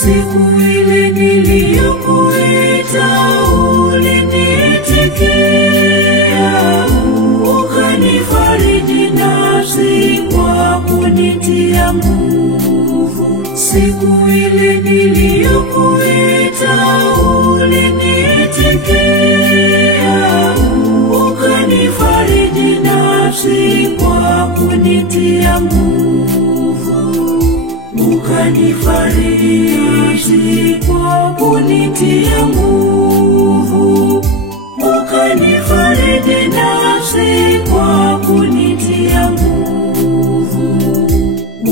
Siku ile niliyokuita uliniitikia, ukanifariji nafsi kwa kunitia nguvu. Siku ile niliyokuita uliniitikia, ukanifariji nafsi kwa kunitia nguvu. Ukanifariji kwa kunitia nguvu. Ukanifariji nafsi kwa kunitia nguvu.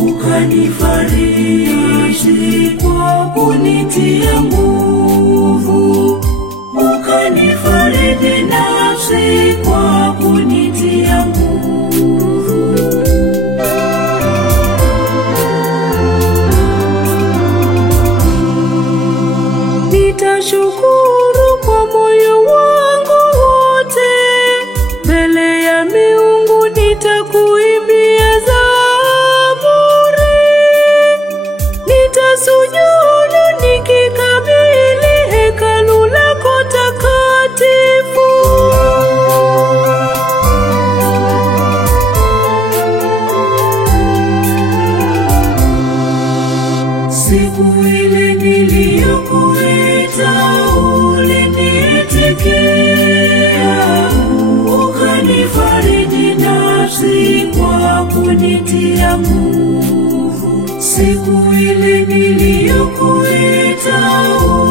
Ukanifariji kwa kunitia nguvu. Ukanifariji nafsi kwa kunitia nguvu. Nitashukuru kwa moyo wangu wote, mbele ya miungu nitakuimbia zaburi. Nitasujudu nikikabili hekalu lako takatifu. Siku ile niliyokuita uliniitikia, ukanifariji nafsi kwa kunitia nguvu. Siku ile niliyokuita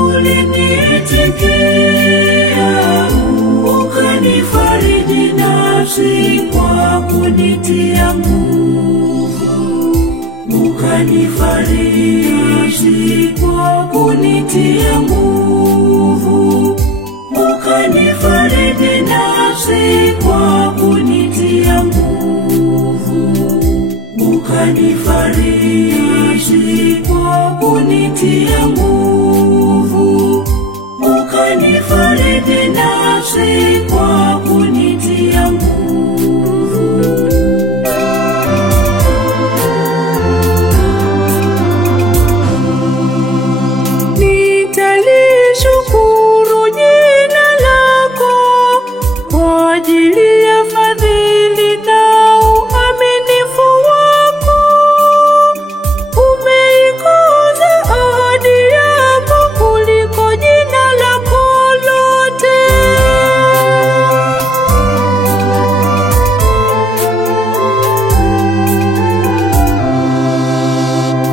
uliniitikia, ukanifariji nafsi kwa kunitia nguvu. Ukanifariji kwa kunitia nguvu. Ukanifariji nafsi kwa kunitia nguvu. Ukanifariji kwa kunitia nguvu. Ukanifariji nafsi kwa kunitia nguvu. Nitalishukuru jina lako kwa ajili ya fadhili na uaminifu wako. Umeikuza ahadi yako kuliko jina lako lote.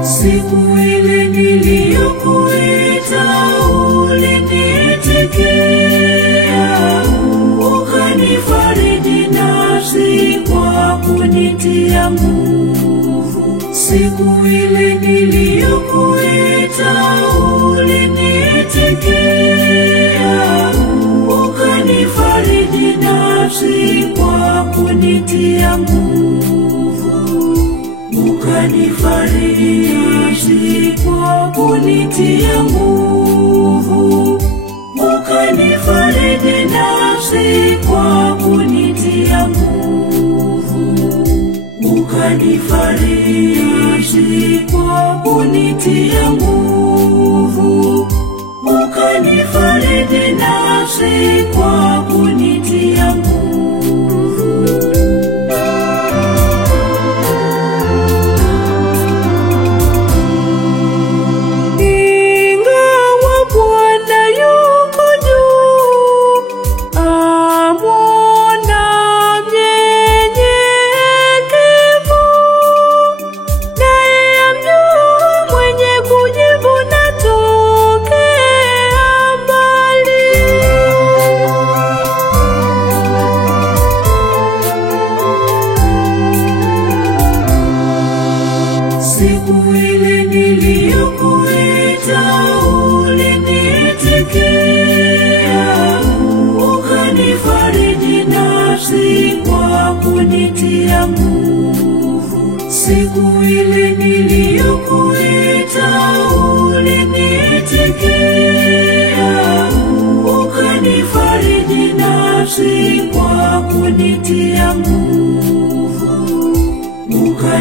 Siku ile niliyokuita uliniitikia, ukanifariji nafsi kwa kunitia nguvu. Siku ile niliyokuita uliniitikia, ukanifariji nafsi kwa kunitia nguvu. Ukanifariji kwa kunitia nguvu. Ukanifariji nafsi kwa kunitia nguvu. Ukanifariji kwa kunitia nguvu. Ukanifariji nafsi kwa kunitia nguvu. Siku ile niliyokuita uliniitikia, ukanifariji nafsi kwa kunitia nguvu. Siku ile niliyokuita uliniitikia, ukanifariji nafsi kwa kunitia nguvu.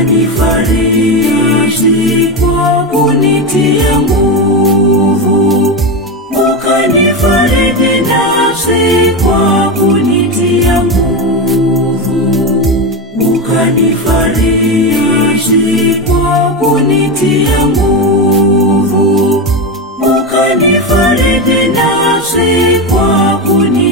ukanifariji kwa kunitia nguvu, ukanifariji nafsi kwa kunitia nguvu, ukanifariji kwa kunitia nguvu, ukanifariji nafsi kwa kunitia